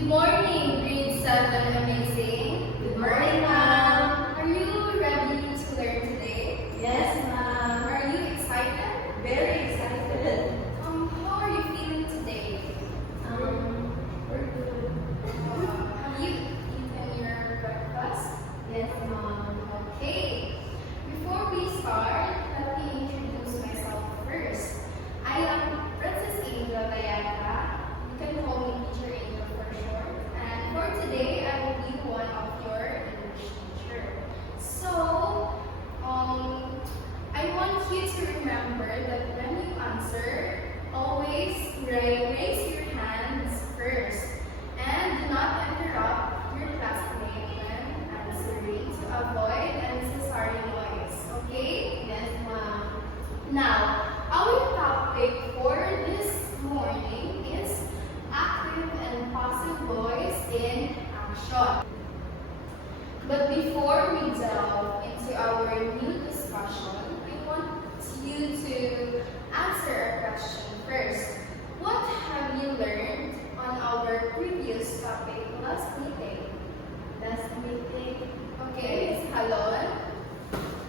Good morning, grade 7 amazing. Good morning, ma'am. Are you ready to learn today? Yes, ma'am. Are you excited? Very excited. How are you feeling today? We're good. Have you eaten your breakfast? Yes, ma'am. Okay. Before we start, let me introduce myself first. I am Princess Angel Bayaka. You can call me Teacher Angel for short. And for today, I will be one of your English teacher. So, I want you to remember that when you answer, always raise your hands first. And do not interrupt your classmate when answering to avoid unnecessary noise. Okay? Yes, ma'am. Now, our topic for this morning is active and passive voice in action. But before we delve into our new discussion, I want you to answer a question first. What have you learned on our previous topic last meeting? Last meeting. Okay, Ms. Halon.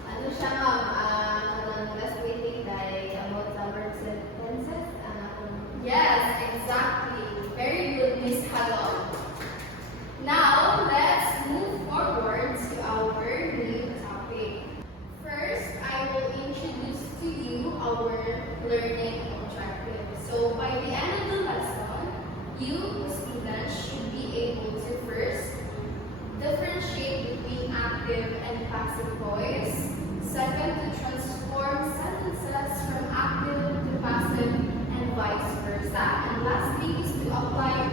Ano siya, ma'am? Last meeting dahil about the verb sentences. Yes, exactly. Very good, Miss Halon. Now, let's move forward to our new topic. First, I will introduce to you our learning objective. So, by the end of the lesson, you students should be able to first differentiate between active and passive voice. Second, to transform sentences from active to passive and vice versa. And lastly is to apply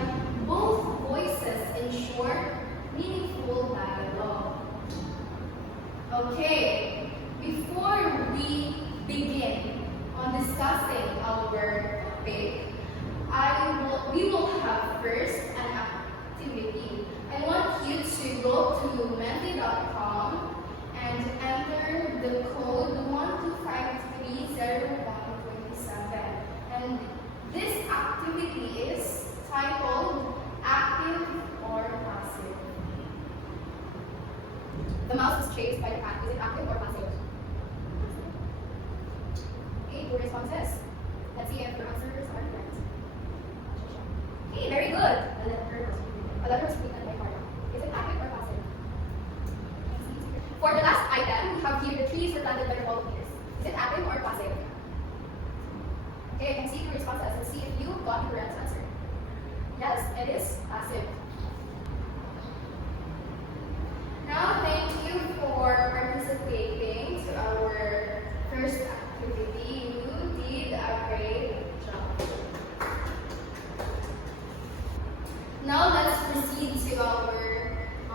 both voices in short, meaningful dialogue. Okay, before we begin on discussing our topic, we will have first an activity. I want you to go to menti.com and enter the code 12530127. And this activity is titled Active or Passive. The mouse is chased by the cat. Is it active or passive? Okay, your responses. Let's see if your answers are correct. Okay, very good. A letter was written by Carla. Is it active or passive? For the last item, we have here the trees were planted by the volunteers. Is it active or passive? Okay, I can see your responses and see if you got the correct answer. Yes, it is passive. Now, thank you for participating to our first activity. You did a great job. Now, let's proceed to our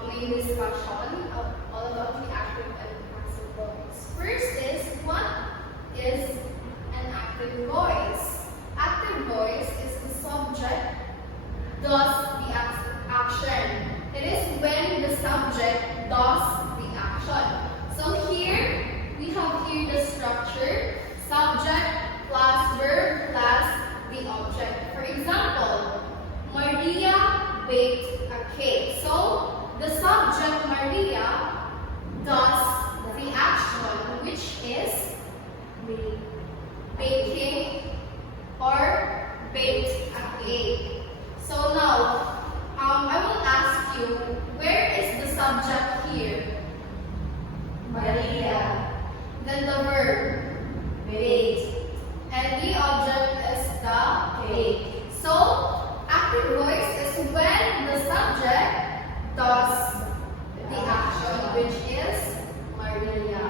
main discussion of all about the active and passive voice. First is, what is an active voice? Active voice is the subject does the action. It is when the subject does the action. So here, we have here the structure, subject plus verb plus the object. For example, Maria baked a cake. So, the subject Maria does the action, which is baking or baked a cake. So now, I will ask you, where is the subject here? Maria. Then the verb, Baked. and the object is the cake. So, active voice is when the subject does the action, which is Maria.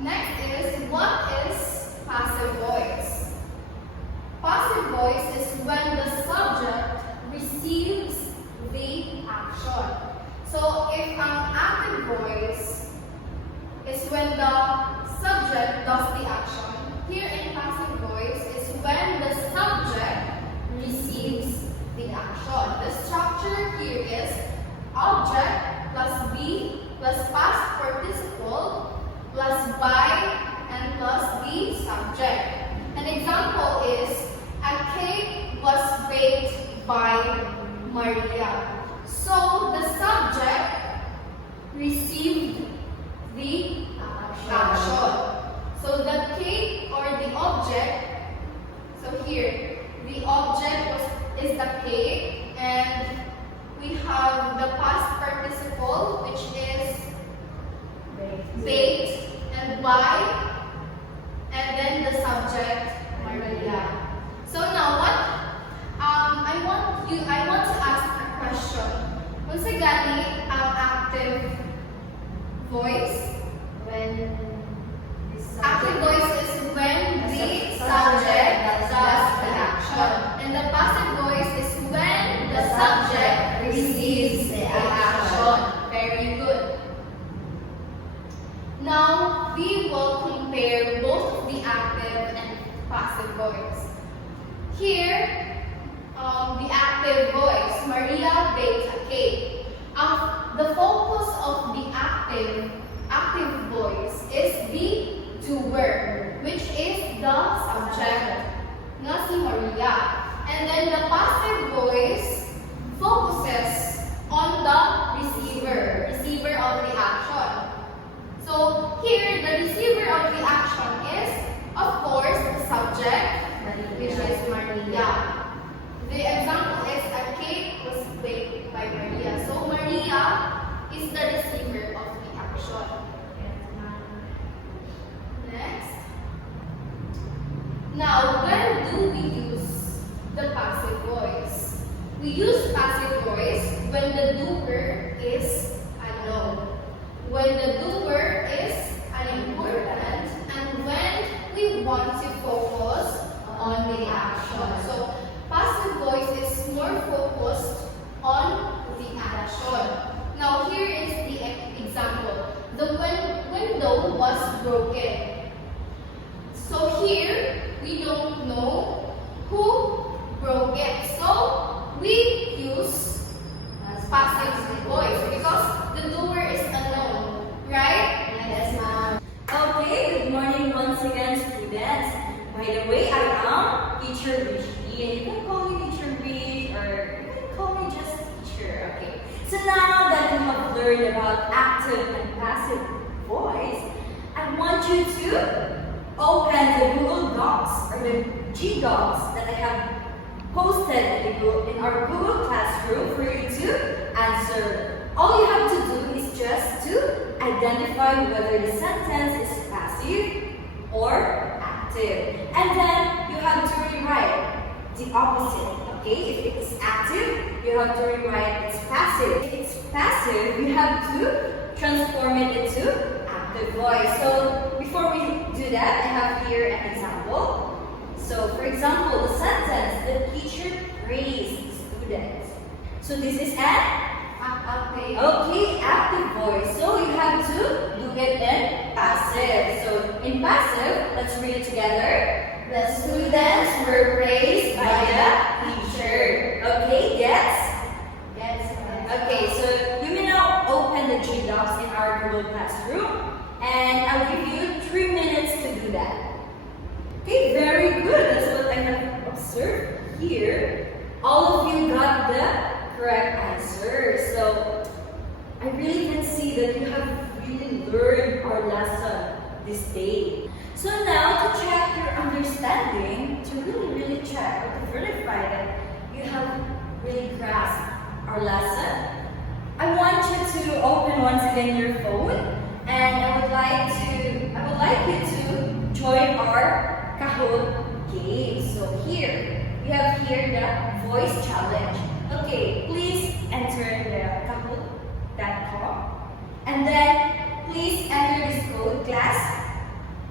Next is, what is passive voice? Passive voice is when the subject receives the action. So, if an active voice is when the subject does the action, here in passive voice is when the subject receives the action. The structure here is object plus be plus past participle plus by and plus the subject. An example is, a cake was baked by Maria. So the subject received the action. So the cake or the object, so here, the object is the cake, and we have the past participle, which is baked, and by, and then the subject, Maria. So now what? I want to ask a question. Once again, active voice. When Active voice is when the subject does the action. And the passive voice is when the subject receives the action. Very good. Now, we will compare both the active and passive voice. Here, the active voice, Maria baked a cake. The focus of the active voice is the doer, which is the subject, nga si Maria. And then the passive voice focuses on the receiver of the action. So here, the receiver of the action is, of course, the subject, which is Maria. The example is a cake was baked by Maria. So Maria is the receiver of the action. Next. Now, when do we use the passive voice? We use passive voice when the doer is unknown, when the doer is unimportant, and when we want to focus on the action. So, passive voice is more focused on the action. Now, here is the example. The window was broken. So here, we don't know who broke it. So we use passive voice because the doer is unknown, right? Yes, ma'am. Okay, good morning once again, students. By the way, I am Teacher Rishi, and you can call me Teacher Rish, or you can call me just Teacher. Okay. So now that you have learned about active and passive voice, I want you to open the Google Docs or the G Docs that I have posted in our Google Classroom for you to answer. All you have to do is just to identify whether the sentence is passive or active. And then you have to rewrite the opposite. Okay, if it is active, you have to rewrite it's passive. If it's passive, you have to transform it into active voice. So before we do that, I have here an example. So for example, the sentence, the teacher praised the students. So this is an active voice. So you have to do it in passive. So in passive, let's read it together. The students were praised by the teacher. Okay, yes? Yes, ma'am. Okay, so you may now open the G Docs in our Google Classroom, and I'll give you 3 minutes to do that. Okay, very good. That's what I have observed here. All of you got the correct answer. So I really can see that you have really learned our lesson this day. So now to check your understanding, to really check or to verify that you have really grasped our lesson, I want you to open once again your phone, and I would like you to join our Kahoot game. So here, you have here the voice challenge. Okay, please enter the kahoot.com, and then please enter this code class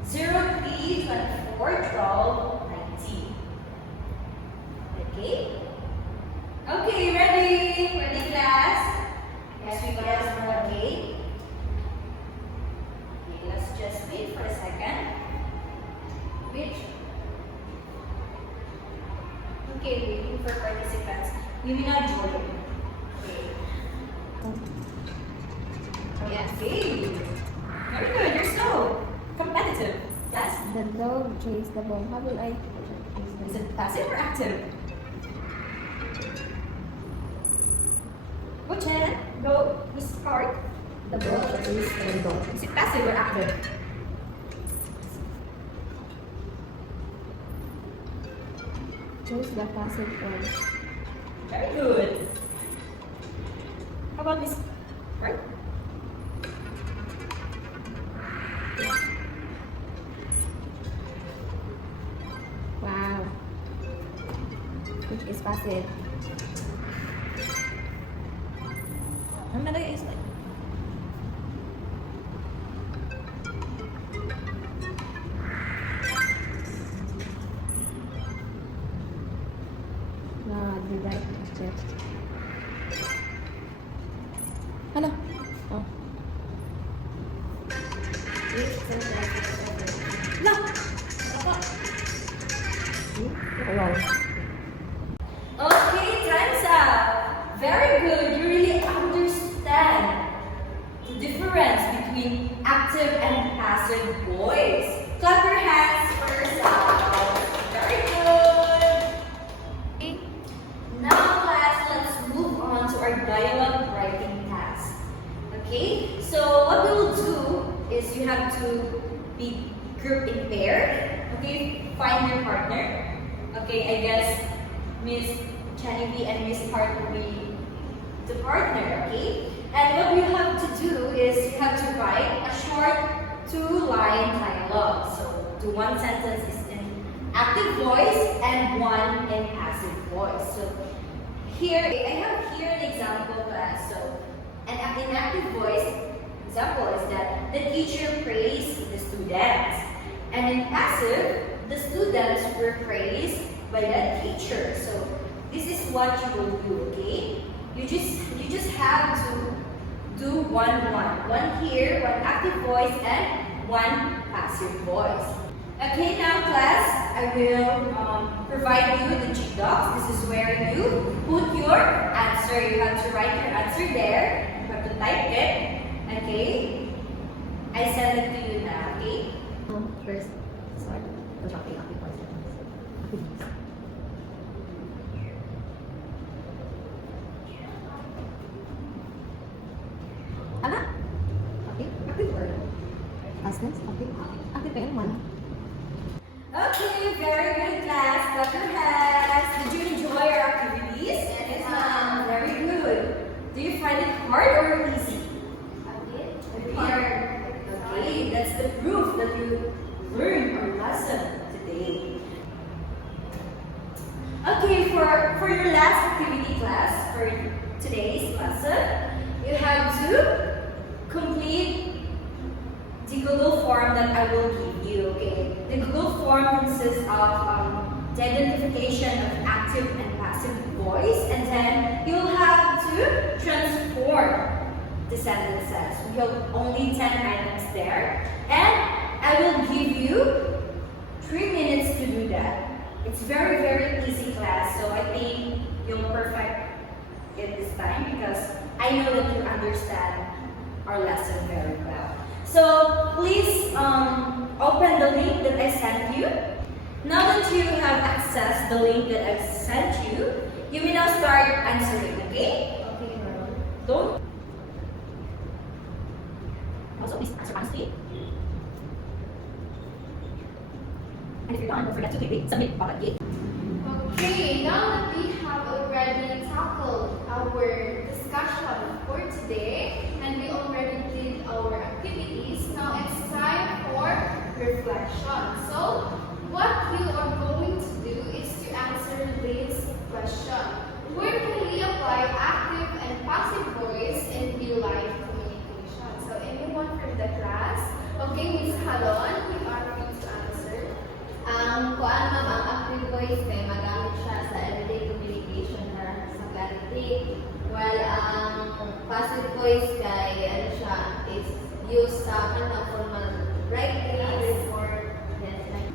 0324 12 19. Okay? Okay, ready? Ready, class? Yes, we yes, got okay. Okay, let's just wait for a second. Which? Okay, waiting for participants. You may not join. Okay. Yes. Okay. Very good. You're so competitive. Yes. The dog chased the ball. How will I? Is it passive or active? short, the verb is endo. Is it passive or active? Choose the passive voice. Very good. How about this? Right? Wow. Which is passive. Ang nalagay is like the right picture. Hello. Oh. No. Wrong. Okay, time's up. Very good. You really understand the difference between active and passive voice. Clap your hands for yourself. Very good. Now, class, let's move on to our dialogue writing task. Okay, so what we will do is you have to be grouped in pair. Okay, find your partner. Okay, I guess Miss Genevieve and Miss Hart will be the partner, okay? And what you have to do is you have to write a short 2-line dialogue. So, the one sentence is in active voice and one in passive voice. So, here, I have here an example class. So, an inactive voice example is that the teacher praised the students. And in passive, the students were praised by the teacher. So this is what you will do, okay? You just have to do one. One here, one active voice, and one passive voice. Okay, now class, I will provide you the Gdocs. This is where you put your answer. You have to write your answer there. You have to type it. Okay? I send it to you now, okay? First, sorry. The shopping active voice. Active voice. Ala? Active? Active word. Past tense? Active? Active pa yun, man. Okay, very good class. Clap your hands. Did you enjoy your activities? Yes, ma'am. Very good. Do you find it hard or easy? Hard. Okay, that's the proof that you learned our lesson today. Okay, for your last activity class, for today's lesson, you have to complete the Google form that I will give you, okay? The Google form consists of the identification of active and passive voice, and then you'll have to transform the sentences. We have only 10 items there, and I will give you 3 minutes to do that. It's very, very easy class, so I think you'll perfect it this time because I know that you understand our lesson very well. So please open the link that I sent you. Now that you have accessed the link that I've sent you, you will now start answering, okay? Okay, ma'am. Don't. Also, please answer honestly. And if you're done, don't forget to click submit button. Okay? Okay, now that we have already tackled our discussion for today and we already did our activities, now it's time for reflection. So, what you are going to do is to answer this question. Where can we apply active and passive voice in real life communication? So, anyone from the class? Okay, Ms. Halon, we are free to answer. Kuan ma'am, ang active voice kay magamit siya sa everyday communication para sa clarity. While ang passive voice kay ano siya is used sa formal writing, report, yes, like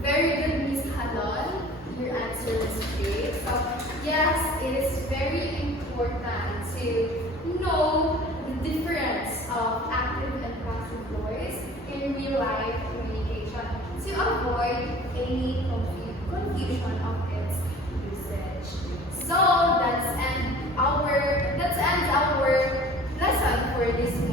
Very good, Ms. Halon. Your answer is great. So, yes, it is very important to know the difference of active and passive voice in real life communication to avoid any confusion of its usage. So, that's end our lesson this